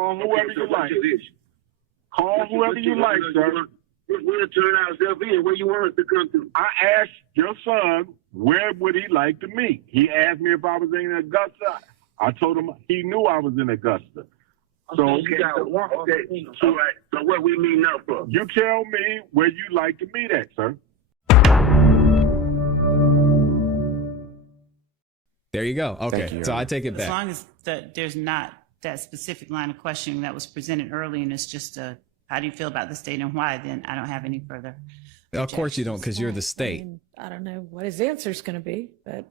Call whoever you like. Call whoever you like, sir. Where turn ourselves in? Where you want us to come to? I asked your son where would he like to meet. He asked me if I was in Augusta. I told him he knew I was in Augusta. So So what we meeting up for? You tell me where you like to meet at, sir. There you go. Okay, so I take it back. As long as there's not that specific line of questioning that was presented early, and it's just a, how do you feel about the state and why, then I don't have any further. Of course you don't, because you're the state. I don't know what his answer is going to be, but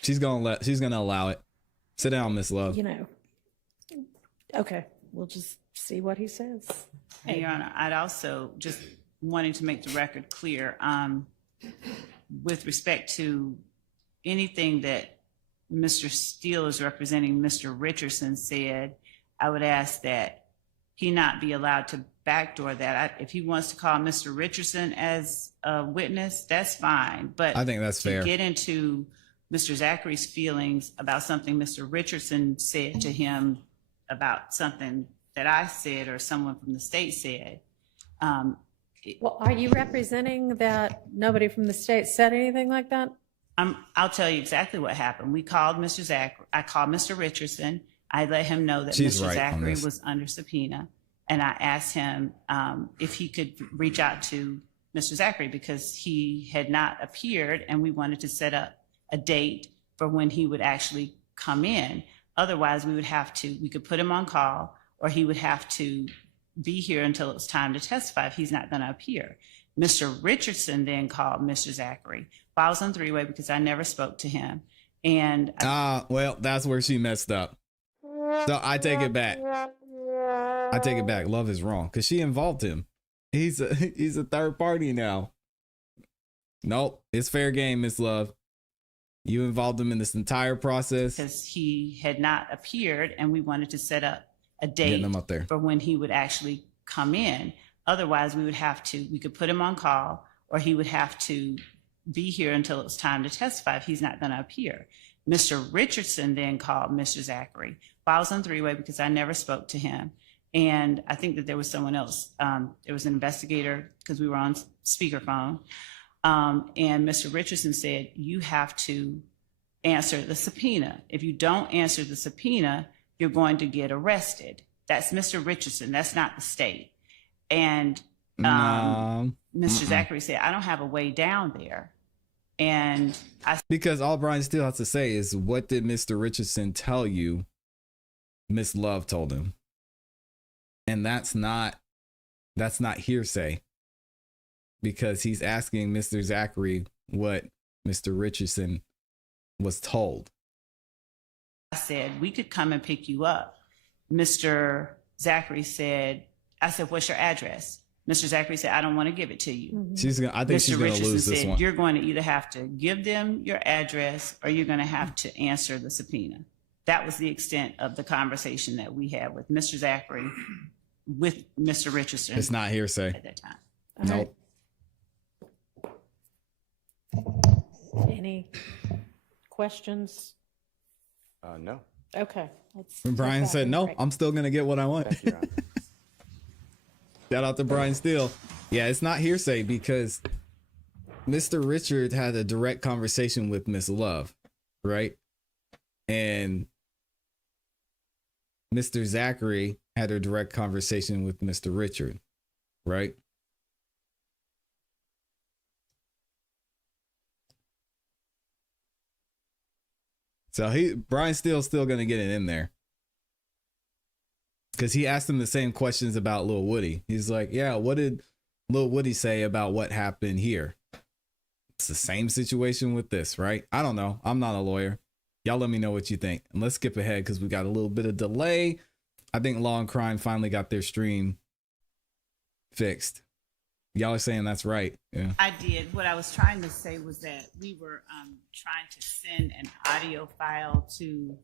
she's gonna allow it. Sit down, Miss Love. Okay, we'll just see what he says. And Your Honor, I'd also just wanting to make the record clear with respect to anything that Mr. Steele is representing Mr. Richardson said, I would ask that he not be allowed to backdoor that. If he wants to call Mr. Richardson as a witness, that's fine. But I think that's fair. To get into Mr. Zachary's feelings about something Mr. Richardson said to him about something that I said or someone from the state said. Well, are you representing that nobody from the state said anything like that? I'll tell you exactly what happened. We called Mr. Zachary. I called Mr. Richardson. I let him know that Mr. Zachary was under subpoena. And I asked him if he could reach out to Mr. Zachary because he had not appeared and we wanted to set up a date for when he would actually come in. Otherwise, we could put him on call or he would have to be here until it was time to testify if he's not going to appear. Mr. Richardson then called Mr. Zachary. I was on three-way because I never spoke to him. And well, that's where she messed up. So I take it back. I take it back. Love is wrong because she involved him. He's a third party now. Nope, it's fair game, Miss Love. You involved him in this entire process because he had not appeared, and we wanted to set up a date for when he would actually come in. Otherwise, we could put him on call, or he would have to be here until it was time to testify if he's not going to appear. Mr. Richardson then called Mr. Zachary. I was on three-way because I never spoke to him. And I think that there was someone else. There was an investigator because we were on speakerphone. And Mr. Richardson said, you have to answer the subpoena. If you don't answer the subpoena, you're going to get arrested. That's Mr. Richardson. That's not the state. And Mr. Zachary said, I don't have a way down there. And because all Brian still has to say is, what did Mr. Richardson tell you? Miss Love told him. And that's not hearsay, because he's asking Mr. Zachary what Mr. Richardson was told. I said, we could come and pick you up. Mr. Zachary said, I said, what's your address? Mr. Zachary said, I don't want to give it to you. Mm-hmm. I think she's going to lose this one. You're going to either have to give them your address or you're going to have to answer the subpoena. That was the extent of the conversation that we had with Mr. Zachary, with Mr. Richardson. It's not hearsay at that time. Nope. Right. Any questions? No. Okay. Brian said, no, I'm still going to get what I want. Thank you, Your Honor. Shout out to Brian Steele. Yeah, it's not hearsay because Mr. Richard had a direct conversation with Miss Love, right? And Mr. Zachary had a direct conversation with Mr. Richard, right? So Brian Steele's still going to get it in there. Because he asked him the same questions about Lil Woody. He's like, yeah, what did Lil Woody say about what happened here? It's the same situation with this, right? I don't know. I'm not a lawyer. Y'all let me know what you think. And let's skip ahead because we got a little bit of delay. I think Law and Crime finally got their stream fixed. Y'all are saying that's right. Yeah. I did. What I was trying to say was that we were trying to send an audio file to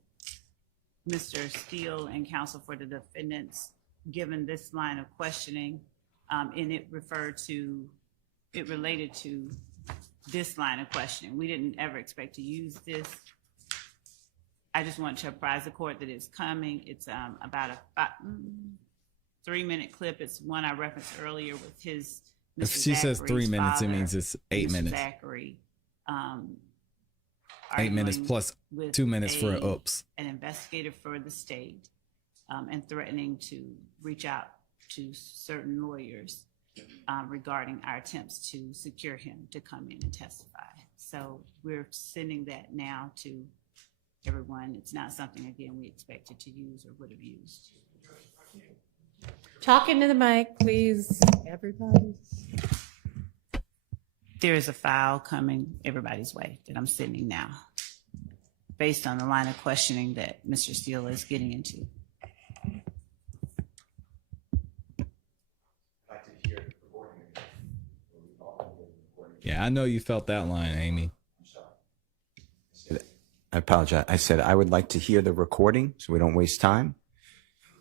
Mr. Steele and counsel for the defendants, given this line of questioning, and it related to this line of questioning. We didn't ever expect to use this I just want to apprise the court that it's coming. It's about a 3-minute clip. It's one I referenced earlier with his. Mr. If she says 3 minutes, it means it's 8 minutes. Zachary, 8 minutes plus 2 minutes for an oops. An investigator for the state, and threatening to reach out to certain lawyers regarding our attempts to secure him to come in and testify. So we're sending that now to everyone. It's not something, again, we expected to use or would have used. Talking to the mic, please, everybody. There is a file coming everybody's way that I'm sending now, based on the line of questioning that Mr. Steele is getting into. Yeah, I know you felt that line, Amy. I apologize. I said I would like to hear the recording so we don't waste time,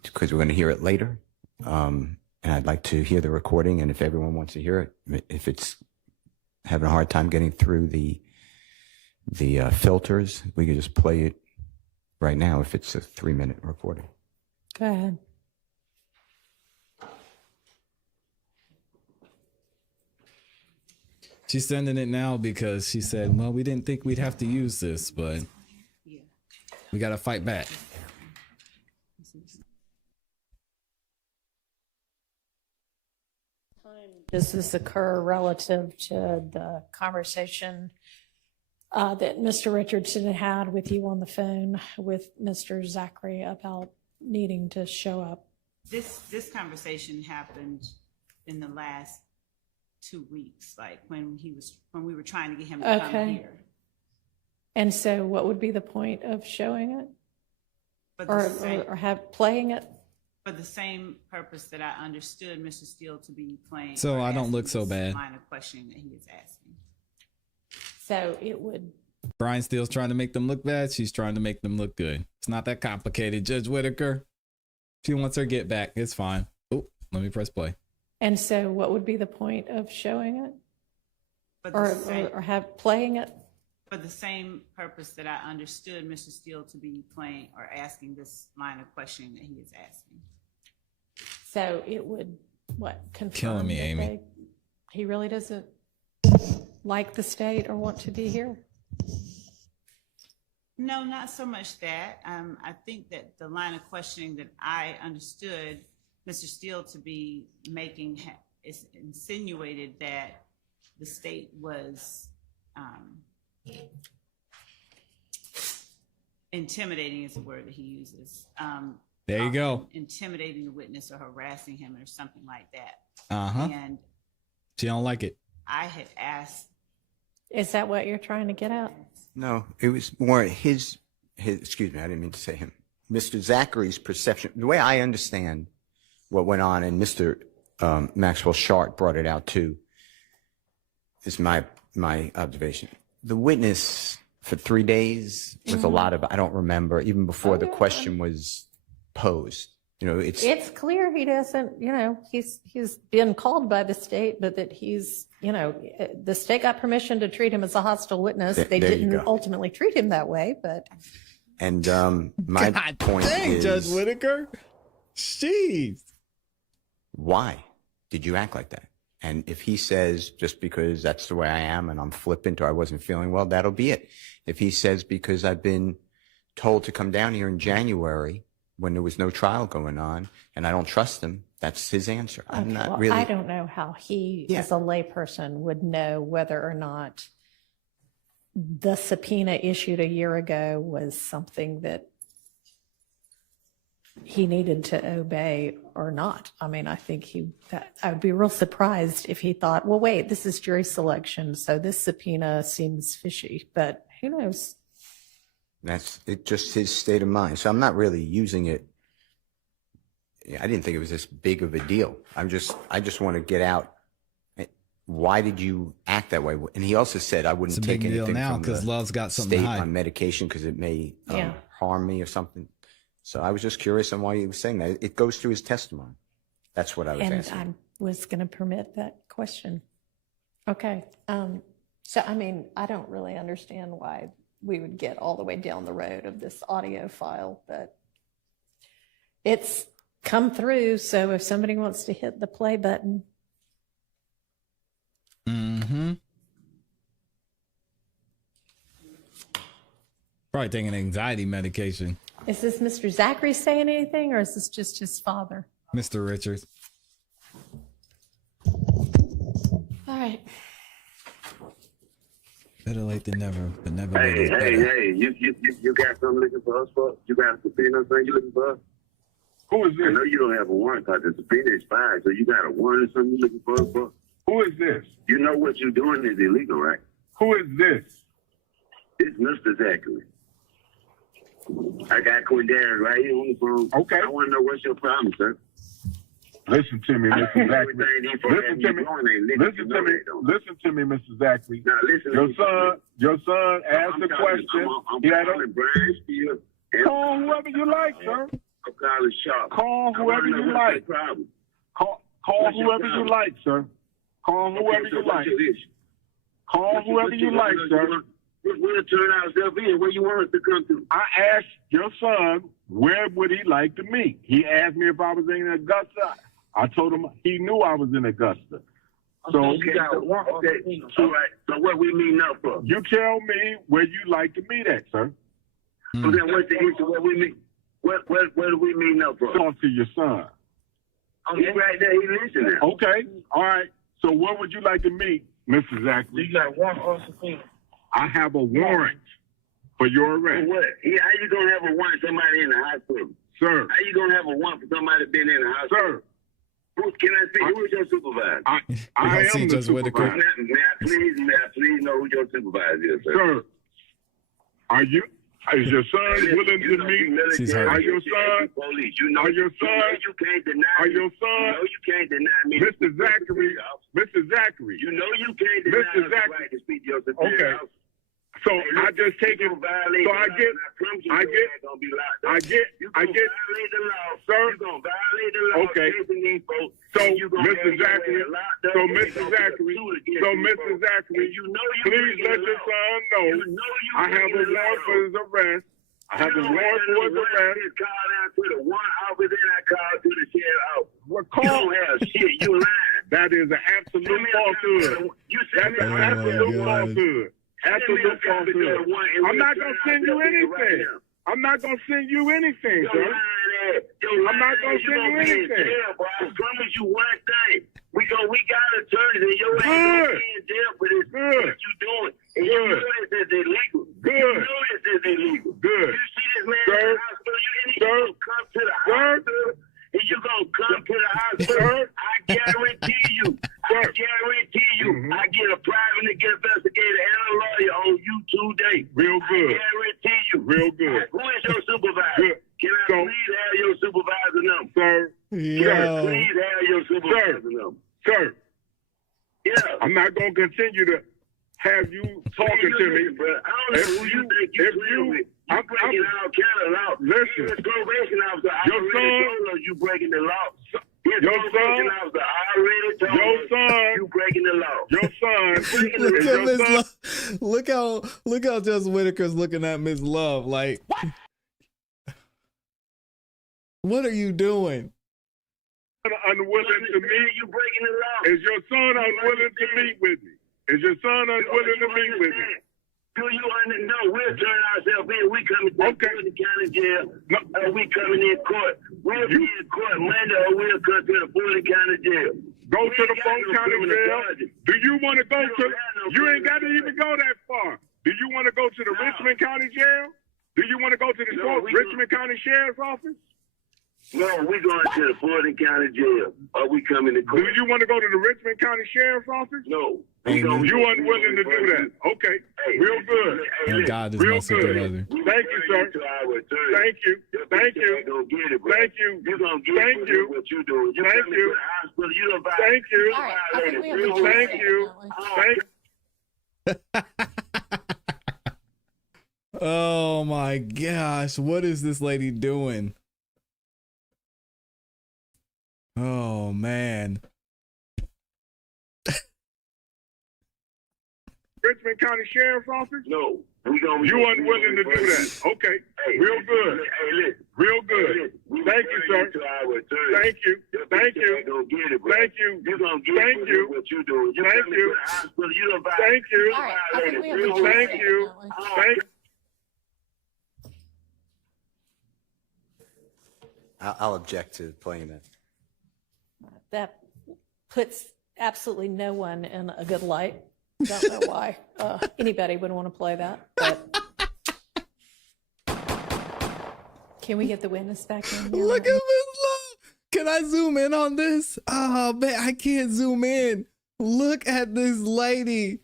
because we're going to hear it later. And I'd like to hear the recording, and if everyone wants to hear it, if it's having a hard time getting through the filters, we could just play it right now if it's a 3-minute recording. Go ahead. She's sending it now because she said, well, we didn't think we'd have to use this, but we got to fight back. Does this occur relative to the conversation that Mr. Richardson had with you on the phone with Mr. Zachary about needing to show up? This conversation happened in the last 2 weeks, like when we were trying to get him to come here. And so what would be the point of showing it? Or have playing it? For the same purpose that I understood Mr. Steele to be playing. So I don't look so bad. Line of questioning that he is asking. So it would. Brian Steele's trying to make them look bad. She's trying to make them look good. It's not that complicated, Judge Whitaker. She wants her get back. It's fine. Oh, let me press play. And so what would be the point of showing it? Or have playing it? For the same purpose that I understood Mr. Steele to be playing or asking this line of questioning that he is asking. So it would, confirm killing me, Amy. He really doesn't like the state or want to be here? No, not so much that. I think that the line of questioning that I understood Mr. Steele to be making is insinuated that the state was intimidating is the word that he uses. There you go. Intimidating the witness or harassing him or something like that. And she don't like it. I had asked. Is that what you're trying to get at? No, it was more his, excuse me, I didn't mean to say him. Mr. Zachary's perception, the way I understand what went on, and Mr. Maxwell Shart brought it out too, is my observation. The witness for 3 days with a lot of, I don't remember, even before the question was posed. You know, it's clear he doesn't, he's been called by the state, but that he's, the state got permission to treat him as a hostile witness. They didn't ultimately treat him that way, but. And my point is, Judge Whitaker, jeez. Why did you act like that? And if he says, just because that's the way I am and I'm flippant or I wasn't feeling well, that'll be it. If he says, because I've been told to come down here in January when there was no trial going on and I don't trust him, that's his answer. I'm not really. I don't know how he, as a layperson, would know whether or not the subpoena issued a year ago was something that he needed to obey or not. I mean, I think I would be real surprised if he thought, well, wait, this is jury selection, so this subpoena seems fishy, but who knows? That's it, just his state of mind. So I'm not really using it. I didn't think it was this big of a deal. I just want to get out. Why did you act that way? And he also said I wouldn't take anything now from because Love's got the something state to hide on medication because it may harm me or something. So I was just curious on why he was saying that. It goes through his testimony. That's what I was asking. And I was going to permit that question. Okay. So, I mean, I don't really understand why we would get all the way down the road of this audio file, but it's come through. So if somebody wants to hit the play button. Mm-hmm. Probably taking anxiety medication. Is this Mr. Zachary saying anything, or is this just his father? Mr. Richards. All right. Better late than never, but never Hey, late is better. hey, you got something looking for us for? You got a subpoena thing you looking for us? Who is I this? know you don't have a warrant because the subpoena expired, so you got a warrant or something you looking for us for? Who is this? You know what you're doing is illegal, right? Who is this? It's Mr. Zachary. I got Quindarius right here on the phone. Okay. I want to know what's your problem, sir. Listen to me, Mr. Zachary. Listen to me. Listen to me, Mr. Zachary. Now listen. Your son asked a question. I'm calling Brian Steele. Call whoever you like, sir. I'm calling Sharp. Call whoever you like. Call whoever you like, sir. Call whoever you like. Call whoever you like, sir. We'll turn ourselves in. Where you want us to come to? I asked your son where would he like to meet. He asked me if I was in Augusta. I told him he knew I was in Augusta. So Okay, so what we meet now for? you tell me where you like to meet at, sir. So then what's the issue? What we meet? What do we meet now for? Talk to your son. Oh, he right there. He listening. Okay. All right. So where would you like to meet, Mr. Zachary? You got one or subpoena? I have a warrant for your arrest. What? How you gonna have a warrant for somebody in the hospital? Sir. How you gonna have a warrant for somebody been in the hospital? Sir. Can I see who is your supervisor? I am the Judge Whitaker. supervisor. May I please know who your supervisor is, sir? Sir, is your son willing to meet? She's hurt. Are your son? Police. You know Are your son? You can't deny. Are your You know son? you can't deny me. Mr. Zachary. Mr. Zachary. You know you can't deny Mr. us the Zachary. right to speak to your superior. Okay. So I just take it. So I get. I get. Violate the law, Sir. You're gonna violate the law. Okay. Chasing these folks, So and you gonna Mr. have your Zachary. ass locked up, So and they Mr. gonna put a Zachary. suit against So these Mr. folks. Zachary. And you know you Please breaking let the your law. son know. You know you I have a breaking the warrant law. for his arrest. I have a warrant for his arrest. Call out to the one officer, then I call to the sheriff's office. Well, You don't have shit. You lying. That is an absolute falsehood. You send That's me an a absolute God. falsehood. Absolute falsehood. I'm not gonna send you anything. I'm not gonna send you anything, sir. I'm not gonna send you anything. I promise you one thing. We got attorneys and your ass gonna be in jail for this. What you doing? And you know this is illegal. You know this is illegal. Good. You see this man Sir. in the hospital, you gonna come to the hospital and you gonna come to the hospital. I guarantee you. I get a private investigator and a lawyer on you today. Real good. I guarantee you. Real good. Who is your supervisor? Good. Can I please have your supervisor number? Sir. Can I Yo. please have your supervisor number? Sir. Yeah. I'm not gonna continue to have you talking to me. Bro. I don't know who you think you're playing with. You breaking all kind of law. Listen. Even the probation officer Your already son- told us you breaking the law. His Your probation son- officer already told Your us son- you breaking the law. Your son. Look is at your Miss son. Love. Look how Judge Whitaker's looking at Miss Love. Like, what are you doing? Unwilling to meet. You breaking the law. Is your son unwilling to meet with me? Is your son unwilling to meet with me? Do you understand? We'll turn ourselves in. We coming to the county jail. No. We coming in court. We'll be in court Monday or we'll come to the Fulton County jail. Go We to the ain't got Fulton no County criminal jail. charges. Do you want to go We to? don't have no You ain't got to criminal even go that far. Do you want to go to the No. Richmond County jail? Do you want to go to the No, we Richmond County Sheriff's Office? No, we going to the Fulton County jail. Or we coming to Do court. you want to go to the Richmond County Sheriff's Office? No. Amen. You unwilling to do that? Okay, real good. And God is Real my good. supervisor. Thank you, sir. Thank you. Thank you. Thank you. You're going to get Thank you. what you doing. You Thank coming you. to the hospital. You done Thank you. All right. I think we have a Thank choice, you. evidently. Thank Oh my gosh, what is this lady doing? Oh man. Richmond County Sheriff's Office? No. You wasn't willing to do that. Okay. Real good. Hey, listen. Real good. Thank you, sir. Thank you. Thank you. Thank you. You're going to get Thank you. what you're doing. Thank you. Thank you. All right, I think we have a Thank jury you. apparently. Thank you. I'll object to playing that. That puts absolutely no one in a good light. Don't know why anybody would want to play that. But can we get the witness back in here? Look at Miss Love. Can I zoom in on this? Oh man, I can't zoom in. Look at this lady.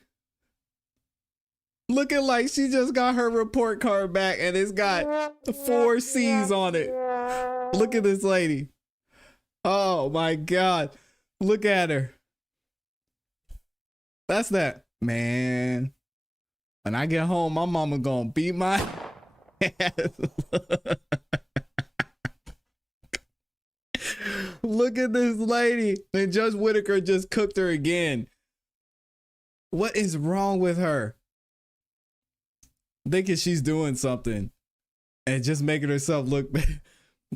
Looking like she just got her report card back and it's got 4 C's on it. Look at this lady. Oh my God. Look at her. That's that. Man. When I get home, my mama gonna beat my ass. Look at this lady. And Judge Whitaker just cooked her again. What is wrong with her? Thinking she's doing something and just making herself look bad.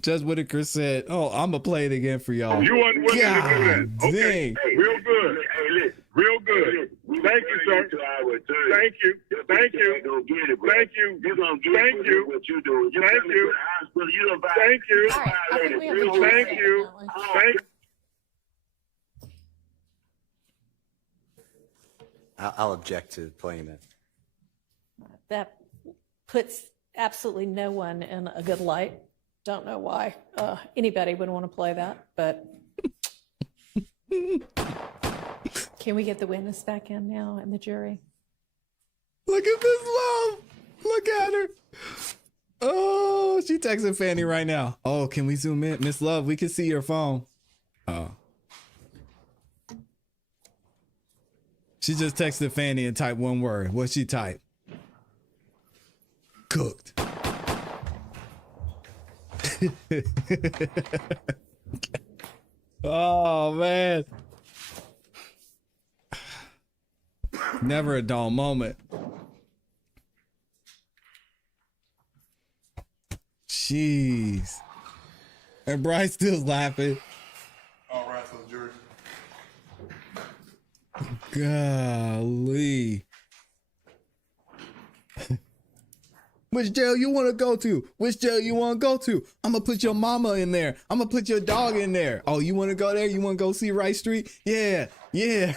Judge Whitaker said, "Oh, I'm gonna play it again for y'all." You wasn't willing to do that. Okay. Dang. Real good. Hey, listen. Real good. Thank you, sir. Thank you. Thank you. Thank you. You're going to get Thank you. what you're doing. Thank you. Thank you. All right, I think we have a jury Thank you. apparently. Thank you. I'll object to playing that. That puts absolutely no one in a good light. Don't know why anybody would want to play that, but can we get the witness back in now and the jury? Look at this love. Look at her. Oh, she texting Fanny right now. Oh, can we zoom in? Miss Love, we can see your phone. Oh. She just texted Fanny and typed one word. What'd she type? Cooked. Oh, man. Never a dull moment. Jeez. And Bryce still's laughing. All right, so the jury. Golly. Which jail you want to go to? Which jail you want to go to? I'm going to put your mama in there. I'm going to put your dog in there. Oh, you want to go there? You want to go see Rice Street? Yeah, yeah.